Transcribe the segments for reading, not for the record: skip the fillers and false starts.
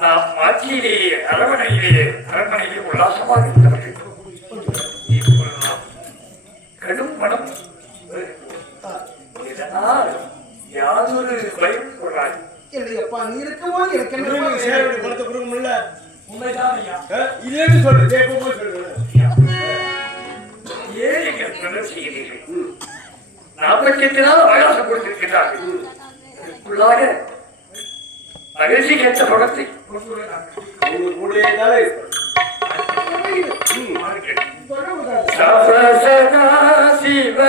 நாம் ஆட்சியிலேயே அரண்மனையிலே உல்லாசமாக இருந்தவர்கள் கடும் மனம் இதனால் யாதொரு பயம் கொள்ளாது. இல்லையப்பா நீ இருக்கவோ எனக்கு பணத்தை கொடுக்கணும்ல. உண்மைதான் ஐயா. இதே சொல்றது எப்போ சொல்றது ஏன் எங்கள் தொடர் செய்கிறீர்கள்? 48 நாள் அவகாசம் கொடுத்திருக்கிறார்கள். அதற்குள்ளாக மகிழ்ச்சிக்கு ஏற்ற படத்தை சிவ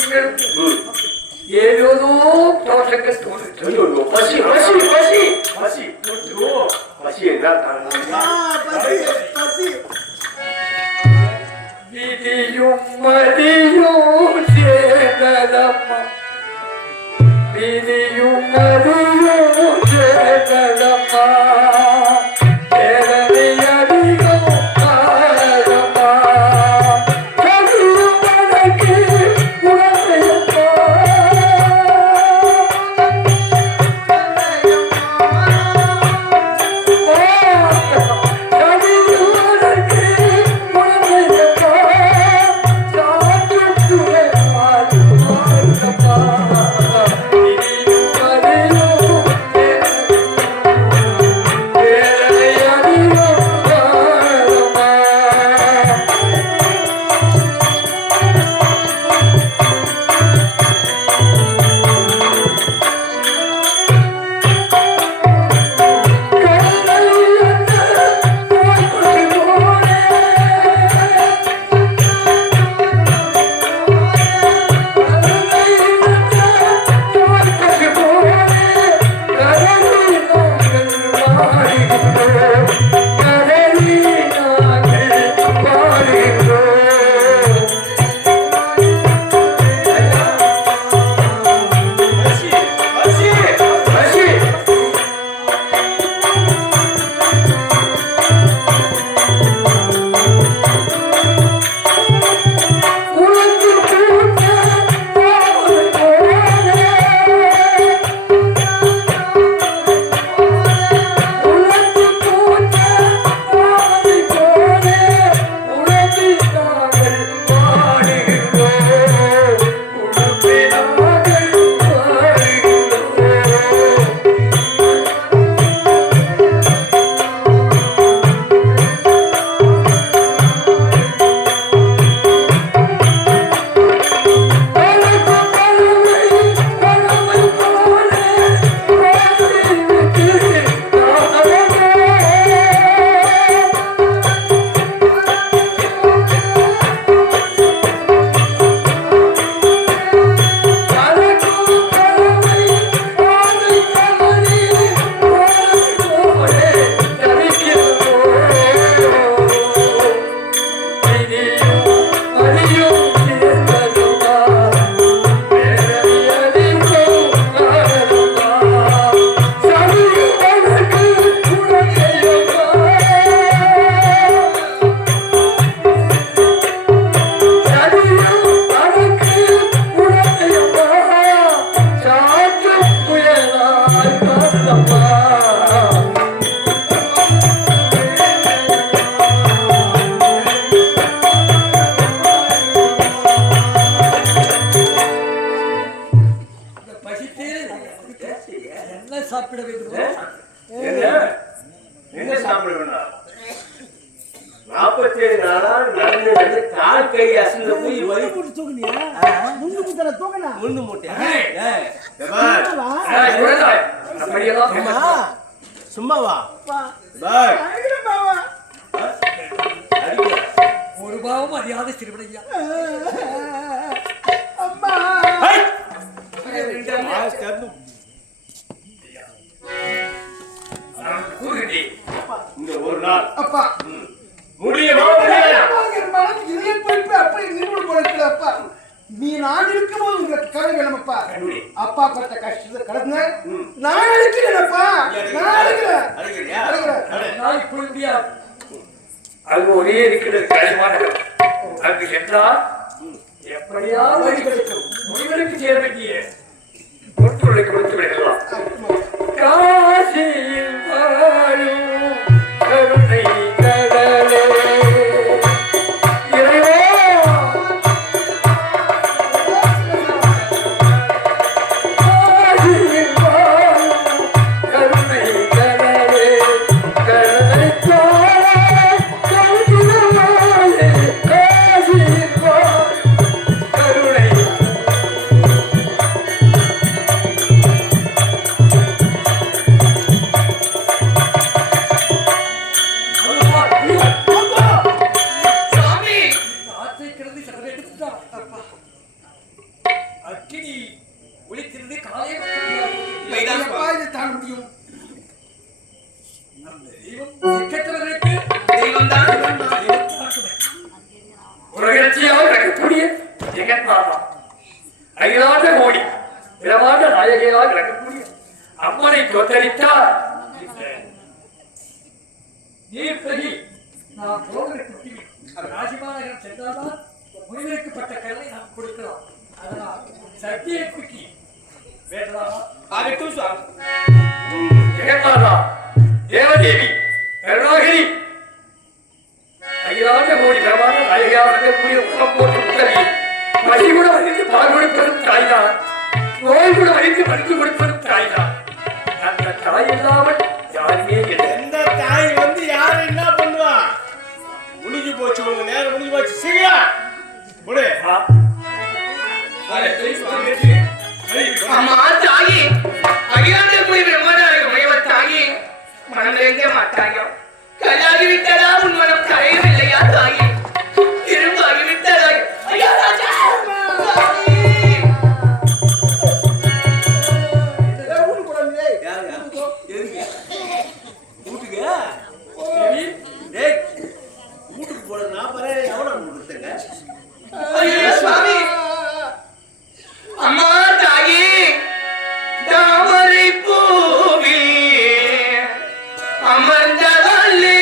எங்களுக்கு ஏதேதோ தோஷங்கள் தோன்றுச்சு. ஐயோ, பசி பசி பசி பசி ஐயோ, பசி என்ன ஆ, பசி பசி விதியும் மதியும் சேதலம்மா, விதியும் மதியும் சேதலம்மா, வேதனை அதிகம் ஆழமா, கவியும் மனக்கு உணர்வையம்மா, கவியும் மனக்கு உணர்வையம்மா, சாற்றுத்துறை மாறுமா, விதியும் மதியும் வேதனை அதிகம் ஆழமா. பசி பசி பசி என்ன சாப்பிட வேண்டும்? என்ன என்ன சாப்பிட வேண்டாம் 47 நாளா நடந்து நடந்து கால் கை அசந்து போய் வலி தூக்குனியா முன்னு முத்தல தூக்குனா முன்னு மூட்டை அப்படியெல்லாம் அம்மா சும்மா வா பா பாய் அடிக்கிற பாவா ஒரு பாவம் அறியாத சிறுவனையா. அம்மா இந்த ஒரு நாள் அப்பா முடியுமா மனம் இல்லை போயிட்டு அப்படி நின்று போயிட்டு அப்பா நீ நான் இருக்கும்போது உங்களுக்கு கதை வேணுமப்பா அப்பா பட்ட கஷ்டத்தை கடந்த நான் அழைக்கிறேன்ப்பா நான் அழைக்கிறேன் நாய் குழந்தையா அங்கு ஒரே இருக்கிறது களிமான அங்கு சென்றால் எப்படியா வழி கிடைக்கும். முடிவெடுக்கு சேர வேண்டிய பொருட்களை கொடுத்து விடலாம். காசியில் வாழும் கருணை கடலே இறைவா, காசியில் வாழும் கருணை கடலே கருணைக்காலே கருணையாலே காசியில் வாழும் கருணை சாமி ஆசை கிடந்து சடை எடுத்துட்டா. மாதா அகிலாண்ட கோடி பிரமாண்ட நாயகியாக விளங்கக்கூடிய அம்மனை தோத்தரித்தார் நீர்த்தகி நாம் போவதற்கு ராசிமாநகரம் சென்றால்தான் முனிவருக்குப்பட்ட கல்லை நாம் கொடுக்கலாம். அதனால் சத்தியை குக்கி வேண்டலாமா? ஆகட்டும் சுவாமி. ஜெகன்மாதா தேவதேவி கருணாகிரி அகிலாண்ட கோடி பிரமாண்ட நாயகியாக விளங்கக்கூடிய உலகம் போன்ற உத்தரவி பசி கூட வலித்து பால் கொடுப்பதும் தாய்தான், நோய் கூட வலித்து மருந்து கொடுப்பதும் தாய்தான். அந்த தாய் இல்லாமல் யாருமே இல்லை. எந்த தாய் வந்து யாரு என்ன பண்ணுவா? முடிஞ்சு போச்சு, உங்க நேரம் முடிஞ்சு போச்சு. சரியா முடி. அம்மா தாயி அகிலாண்ட போய் தாயி மனம் எங்க மாட்டாயோ? கல்லாகி விட்டதா உன் மனம் கரையவில்லையா தாயி? திரும்பாகி விட்டதா? ஐயா ராஜா வீட்டுக்கு போன நான் பாரு எவ்வளவு கொடுத்தேங்க. ஐயோ சுவாமி அம்மா தாயி தாமரை பூவில் அமர்ந்தவள்ளே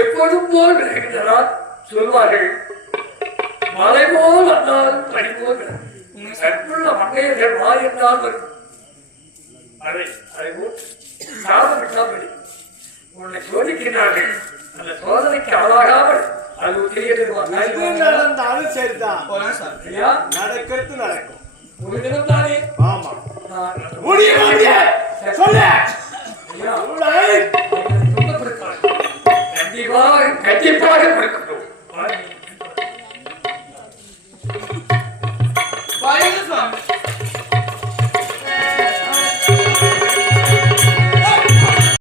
எப்பொழுதும் போல் விலகினார் சொல்வார்கள். மலை போல் வந்தால் பனி போல் சற்றுள்ள மங்கையர்கள் மாறி என்றால் வரும். அதை சாதம் விட்டால் உன்னை சோதிக்கிறார்கள். அந்த சோதனைக்கு ஆளாகாமல் அது நடந்தாலும் சரிதான், நடக்கிறது நடக்கும். ஒரு தினம் தானே. ஆமா. முடியுமா முடியாது? சொல்லு. ஐயா, சொல்லு. துன்பப்படுத்தாது. கண்டிப்பாக கொடுக்கட்டும்.